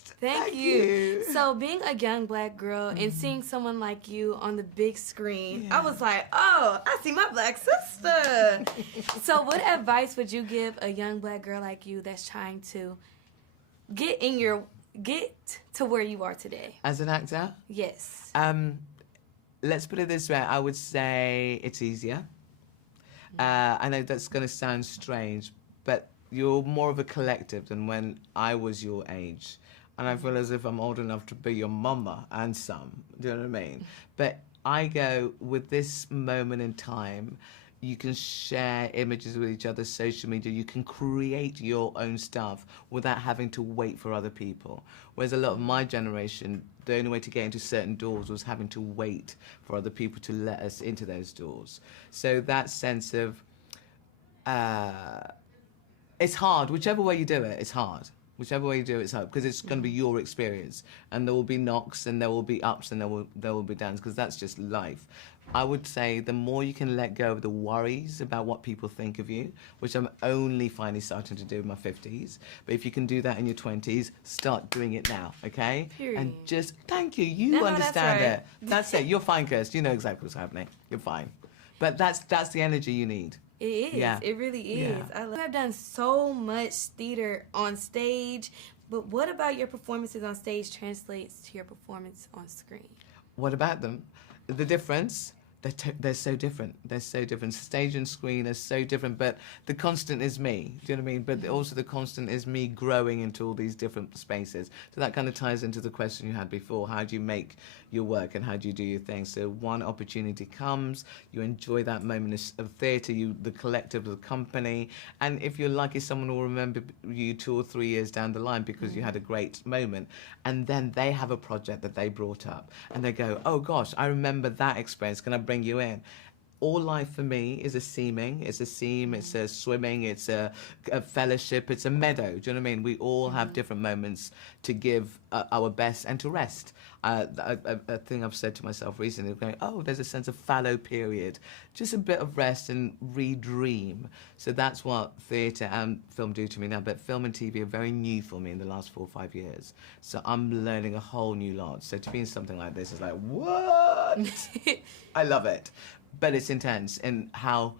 best. Thank you. So being a young black girl and seeing someone like you on the big screen, I was like, oh, I see my black sister. So what advice would you give a young black girl like you that's trying to get to where you are today? As an actor? Yes. Let's put it this way. I would say it's easier. I know that's going to sound strange, but you're more of a collective than when I was your age. And I feel as if I'm old enough to be your mama and some. Do you know what I mean? But I go, with this moment in time, you can share images with each other, social media. You can create your own stuff without having to wait for other people. Whereas a lot of my generation, the only way to get into certain doors was having to wait for other people to let us into those doors. So that sense of, it's hard. Whichever way you do it, it's hard. Whichever way you do it, it's hard, because it's going to be your experience. And there will be knocks, and there will be ups, and there will be downs, because that's just life. I would say the more you can let go of the worries about what people think of you, which I'm only finally starting to do in my 50s, but if you can do that in your 20s, start doing it now, okay? Period. And just, thank you, you understand it. That's it, you're fine, Kheris, you know exactly what's happening, you're fine. But that's the energy you need. It is. Yeah. It really is. Yeah. You have done so much theater on stage, but what about your performances on stage translates to your performance on screen? What about them? The difference? They're so different. They're so different. Stage and screen are so different, but the constant is me. Do you know what I mean? But also the constant is me growing into all these different spaces. So that kind of ties into the question you had before. How do you make your work and how do you do your thing? So one opportunity comes, you enjoy that moment of theatre, the collective of the company, and if you're lucky, someone will remember you 2 or 3 years down the line because you had a great moment, and then they have a project that they brought up, and they go, oh gosh, I remember that experience, can I bring you in? All life for me is a seaming, it's a seam, it's a swimming, it's a fellowship, it's a meadow, do you know what I mean? We all have different moments to give our best and to rest. A thing I've said to myself recently, going, oh, there's a sense of fallow period, just a bit of rest and re-dream. So that's what theatre and film do to me now, but film and TV are very new for me in the last 4 or 5 years. So I'm learning a whole new lot. So to be in something like this is like, what? I love it. But it's intense in how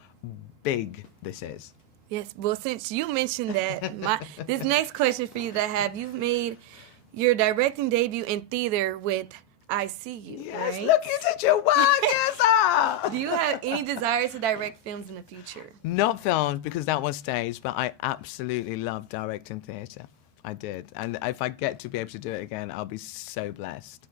big this is. Yes, well, since you mentioned that, this next question for you that I have, you've made your directing debut in theater with I See You, yes, right? Look, you did your work, yes, sir! Do you have any desire to direct films in the future? Not films, because that was staged, but I absolutely love directing theatre. I did. And if I get to be able to do it again, I'll be so blessed.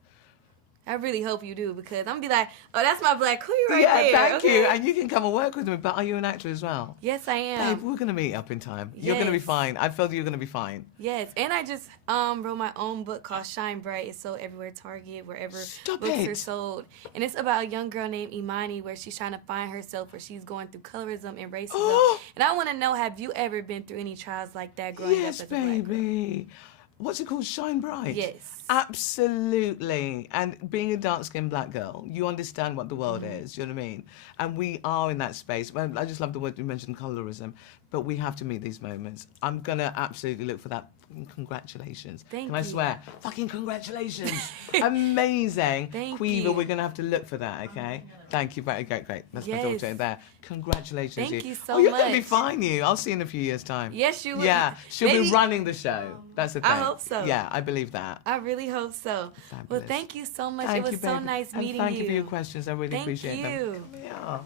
I really hope you do, because I'm going to be like, oh, that's my black queen right there. Yeah, thank you. Okay. And you can come and work with me, but are you an actor as well? Yes, I am. Babe, we're going to meet up in time. You're going to be fine. I feel that you're going to be fine. Yes, and I just wrote my own book called Shine Bright. It's sold everywhere, Target, wherever books are sold. And it's about a young girl named Imani where she's trying to find herself, where she's going through colorism and racism. And I want to know, have you ever been through any trials like that growing up as a black girl? Yes, baby. What's it called? Shine Bright? Yes. Absolutely. And being a dark-skinned black girl, you understand what the world is, you know what I mean? And we are in that space. I just love the word you mentioned, colorism, but we have to meet these moments. I'm going to absolutely look for that. Congratulations. Thank you. Can I swear? Fucking congratulations. Amazing. Thank Quiva, you. we're going to have to look for that, okay? Thank you. Great. That's my daughter in there. Congratulations. Thank you so much. You're going to be much. fine, you. I'll see you in a few years' time. Yes, you will. Yeah, she'll be running the show. That's the thing. I hope so. Yeah, I believe that. I really hope so. Fabulous. Well, thank you so much. Thank it was you, so baby. nice And meeting thank you. you for your questions. I really appreciate them. Thank you. Yeah.